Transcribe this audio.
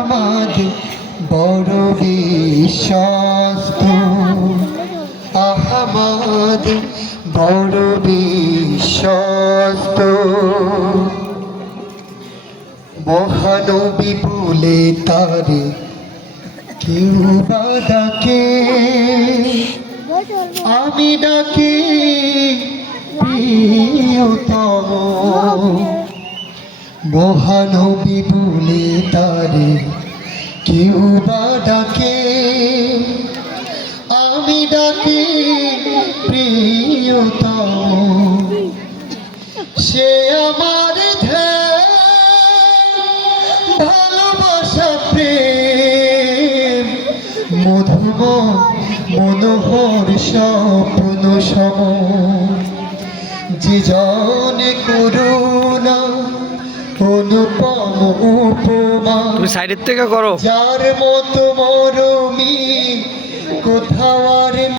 আমাদের বড় বিশ্বস্ত, আমাদের বড় বিশ্বস্ত। মহানবী বলে তারে কেউ বা ডাকে, আমি ডাকি প্রিয়তম। মহানবী বলে তারে কেউ বা ডাকে, আমি ডাকি প্রিয়তম। সে আমার ভালোবাসা প্রেম মধুম মনোহর স্বপ্ন সম। যে জনে করুণা অনুপম উপমা, তুমি সাইডের থেকে করো। যার মতো মরমি কোথাও আর